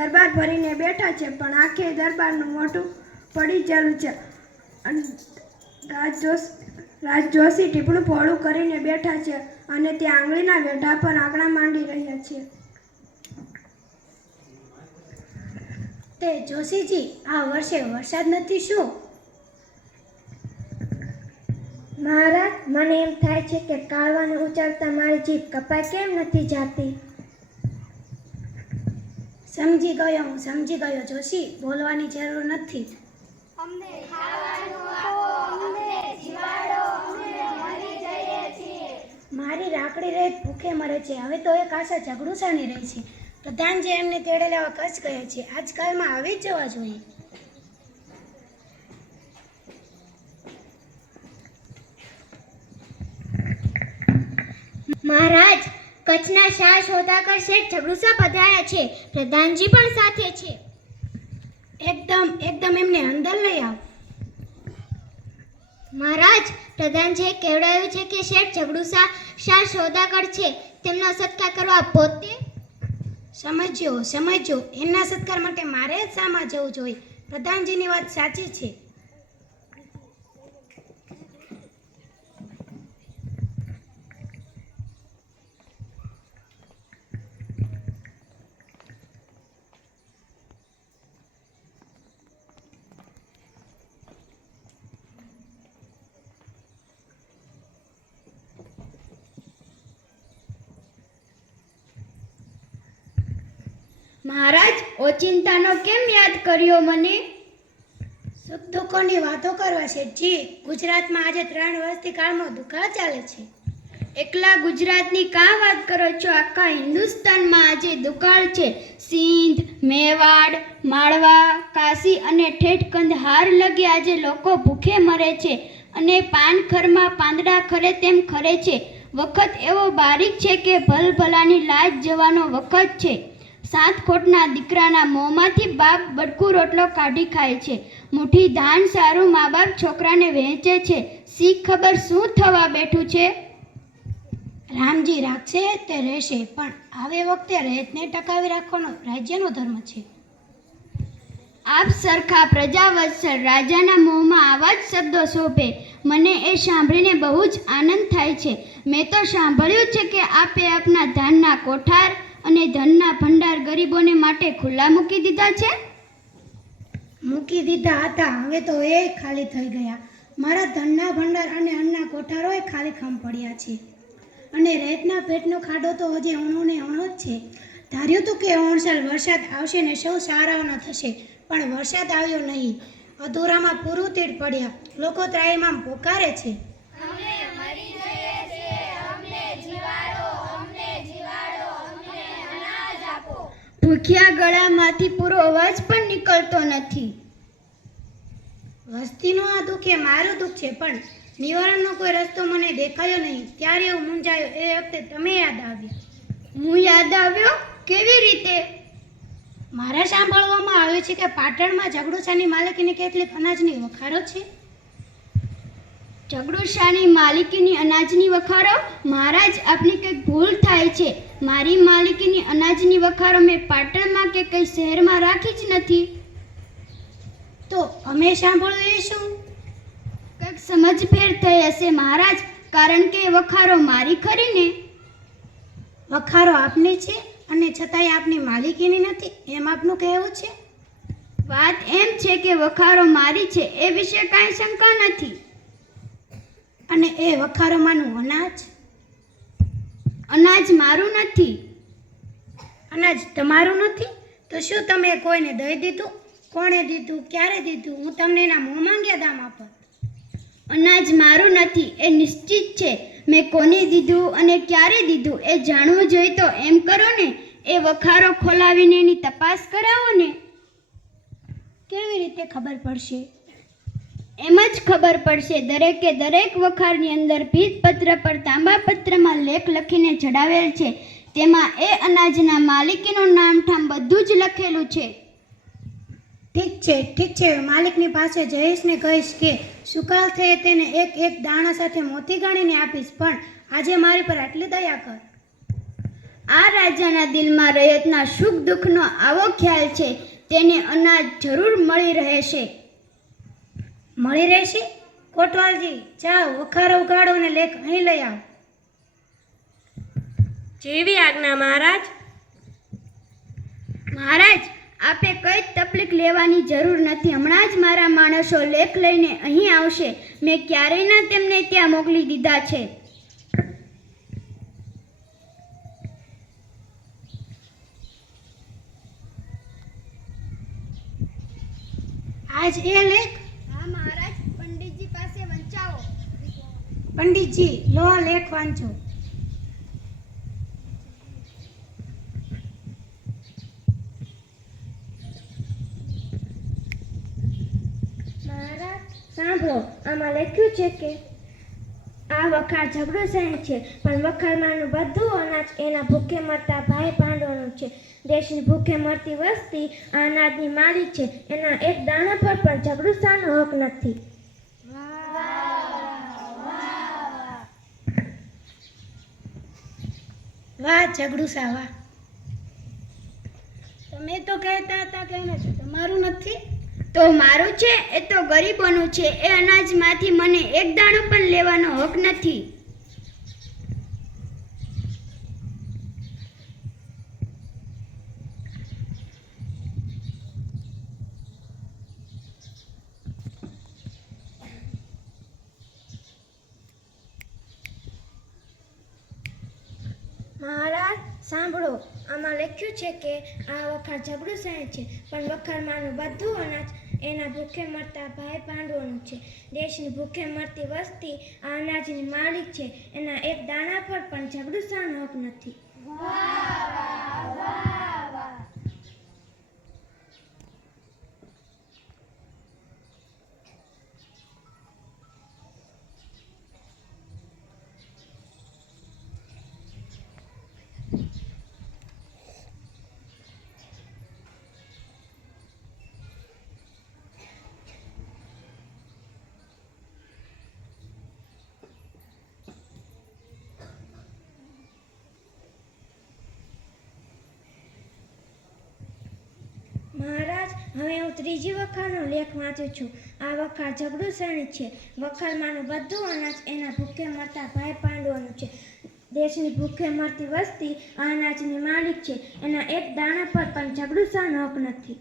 દરબાર ભરીને બેઠા છે, પણ આખે દરબારનું મોઢું પડી ગયેલું છે. રાજ જોશી ટીપણું પહોળું કરીને બેઠા છે અને તે આંગળીના વેઢા પર આંકડા માંડી રહ્યા છે. તે જોશીજી, આ વર્ષે વરસાદ નથી શું? મહારાજ, મને એમ થાય છે કે કાળવાને ઉચાલતા મારી જીભ કપાઈ કેમ નથી જાતી? સમજી ગયો, હું સમજી ગયો જોશી, બોલવાની જરૂર નથી. અમને ખાવાનું આપો, અમને જીવાડો, અમે મરી જઈએ છીએ. મારી રાખડી રહી ભૂખે મરે છે. હવે તો એક આશા ઝઘડુસાની રહી છે. પ્રધાનજી એમને તેડે લેવા કચ્છ ગયા છે. આજકાલમાં આવી જ જવા જોઈએ. મહારાજ, કચ્છના શાહ સોદાગર શેઠ ઝઘડુસા પધાર્યા છે. પ્રધાનજી પણ સાથે છે. એકદમ એમને અંદર લઈ આવ. મહારાજ, પ્રધાનજીએ કહેવડાવ્યું છે કે શેઠ ઝઘડુસા શાહ સોદાગર છે, તેમનો સત્કાર કરવા પોતે. સમજ્યો. એમના સત્કાર માટે મારે જ સામા જવું જોઈએ. પ્રધાનજીની વાત સાચી છે. મહારાજ, ઓચિંતાનો કેમ યાદ કર્યો મને? સુખ દુઃખોની વાતો કરવા છે. જી, ગુજરાતમાં આજે 3 વર્ષથી કાળમાં દુકાળ ચાલે છે. એકલા ગુજરાતની કાં વાત કરો છો? આખા હિન્દુસ્તાનમાં આજે દુકાળ છે. સિંધ, મેવાડ, માળવા, કાશી અને ઠેઠ કંદહાર લગી આજે લોકો ભૂખે મરે છે અને પાનખરમાં પાંદડા ખરે તેમ ખરે છે. વખત એવો બારીક છે કે ભલભલાની લાજ જવાનો વખત છે. 7 ખોટના દીકરાના મોંમાંથી બાપ બડકું રોટલો કાઢી ખાય છે. મુઠ્ઠી ધાન સારું મા બાપ છોકરાને વહેંચે છે. શી ખબર શું થવા બેઠું છે? રામજી રાખશે તે રહેશે, પણ આવે વખતે રહેતને ટકાવી રાખવાનો રાજ્યનો ધર્મ છે. આપ સરખા પ્રજાવત્સલ રાજાના મોંમાં આવા જ શબ્દો શોભે. મને એ સાંભળીને બહુ જ આનંદ થાય છે. મેં તો સાંભળ્યું છે કે આપે આપના ધાનના કોઠાર અને ધનના ભંડાર ગરીબોને માટે ખુલ્લા મૂકી દીધા છે. મૂકી દીધા હતા, હવે તો એ ખાલી થઈ ગયા. મારા ધનના ભંડાર અને અન્નના કોઠારોય ખાલી ખમ પડ્યા છે. અને રેતના પેટનો ખાડો તો હજી ઊણો ને ઊણો જ છે. ધાર્યું હતું કે ઓણસાલ વરસાદ આવશે ને સૌ સારાઓના થશે, પણ વરસાદ આવ્યો નહીં. અધૂરામાં પૂરું તીડ પડ્યા. લોકો ત્રાહિમામ પોકારે છે. અમે મરી જઈએ છીએ, અમને જીવાડો, અમને જીવાડો, અમને અનાજ આપો. ભૂખ્યા ગળામાંથી પૂરો અવાજ પણ નીકળતો નથી. વસ્તીનું આ દુઃખ એ મારું દુઃખ છે, પણ નિવારણનો કોઈ રસ્તો મને દેખાયો નહીં. ત્યારે હું મૂંઝાયો. એ વખતે તમે યાદ આવ્યા. હું યાદ આવ્યો? કેવી રીતે? મારા સાંભળવામાં આવ્યું છે કે પાટણમાં ઝઘડુસાની માલિકીની કેટલીક અનાજની વખારો છે. ઝઘડુસાની માલિકીની અનાજની વખારો? મહારાજ, આપની કંઈક ભૂલ થાય છે. મારી માલિકીની અનાજની વખારો મેં પાટણમાં કે કઈ શહેરમાં રાખી જ નથી. તો અમે સાંભળ્યું એ શું? કંઈક સમજફેર થઈ હશે મહારાજ, કારણ કે એ વખારો મારી ખરી ને. વખારો આપની છે અને છતાંય આપની માલિકીની નથી, એમ આપનું કહેવું છે? વાત એમ છે કે વખારો મારી છે, એ વિશે કાંઈ શંકા નથી. અને એ વખારોમાંનું અનાજ? અનાજ મારું નથી. અનાજ તમારું નથી? તો શું તમે કોઈને દઈ દીધું? કોણે દીધું? ક્યારે દીધું? હું તમને એના મોં માંગ્યા દામ આપત. અનાજ મારું નથી એ નિશ્ચિત છે. મેં કોને દીધું અને ક્યારે દીધું એ જાણવું જોઈએ તો એમ કરો ને, એ વખારો ખોલાવીને એની તપાસ કરાવો ને. કેવી રીતે ખબર પડશે? એમ જ ખબર પડશે. દરેકે દરેક વખારની અંદર ભીતપત્ર પર તાંબાપત્રમાં લેખ લખીને ચડાવેલ છે. તેમાં એ અનાજના માલિકીનું નામઠામ બધું જ લખેલું છે. ઠીક છે. માલિકની પાસે જઈશને કહીશ કે સુકાળ થયે તેને એક દાણા સાથે મોતી ગણીને આપીશ, પણ આજે મારી પર આટલી દયા કર. આ રાજાના દિલમાં રયતના સુખ દુઃખનો આવો ખ્યાલ છે. તેને અનાજ જરૂર મળી રહેશે. મળી રહેશે? કોટવાલજી, જાઓ વખારો ઉગાડો અને લેખ અહીં લઈ આવો. જેવી આજ્ઞા મહારાજ. મહારાજ, આપે કઈ તકલીફ લેવાની જરૂર નથી. હમણાં જ મારા માણસો લેખ લઈને અહીં આવશે. મેં ક્યારેય ના તેમને ત્યાં મોકલી દીધા છે. આજ એ લેખ? હા મહારાજ, પંડિતજી પાસે વંચાવો. પંડિતજી, લો આ લેખ વાંચો. મહારાજ સાંભળો, આમાં લખ્યું છે કે આ વખાર ઝઘડો સહન છે, પણ વખારમાંનું બધું અનાજ એના ભૂખે મરતા ભાઈ પાંડવોનું છે. દેશની ભૂખે મરતી વસ્તી આ અનાજની માલિક છે. એના એક દાણા પર પણ ઝઘડુસાનો હક નથી. વાહ ઝઘડુસા વાહ. તમે તો કહેતા હતા કે એને તમારું નથી. તો મારું છે એ તો ગરીબોનું છે. એ અનાજમાંથી મને એક દાણો પણ લેવાનો હક નથી. મહારાજ સાંભળો, આમાં લખ્યું છે કે આ વખાર ઝઘડું સહન છે, પણ વખારમાંનું બધું અનાજ એના ભૂખે મરતા ભાઈ પાંડવોનું છે. દેશની ભૂખે મરતી વસ્તી આ અનાજની માલિક છે. એના એક દાણા પર પણ ઝઘડુસાનો હક નથી. મહારાજ, હવે હું ત્રીજી વખારનો લેખ વાંચું છું. આ વખાર ઝઘડું સહન છે. વખારમાંનું બધું અનાજ એના ભૂખે મરતા ભાઈ પાંડવોનું છે. દેશની ભૂખે મરતી વસ્તી આ અનાજની માલિક છે. એના એક દાણા પર પણ ઝઘડુસાનો હક નથી.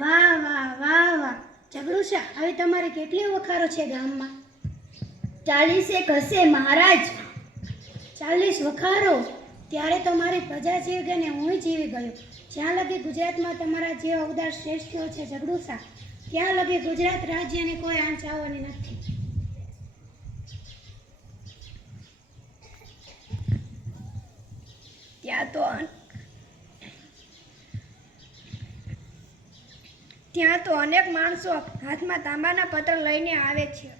વાહ વાહ વાહ વાહ. ઝઘડુસા, હવે તમારે કેટલી વખારો છે ગામમાં? 40 હશે મહારાજ. 40 વખારો? ત્યારે તો મારી પ્રજા જીવી ગઈ ને હું જીવી ગયો. જ્યાં લગી ગુજરાતમાં તમારા જેવા ઉદાર શ્રેષ્ઠીઓ છે ઝઘડુસા, ત્યાં લગી ગુજરાત રાજ્યને કોઈ આંચ આવવાની નથી. ત્યાં તો અનેક માણસો હાથમાં તાંબાના પત્ર લઈને આવે છે.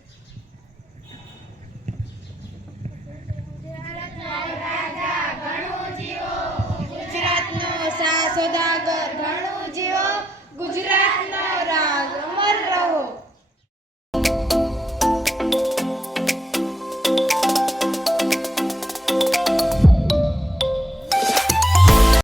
ગુજરાતનો સોદાગર ઘણો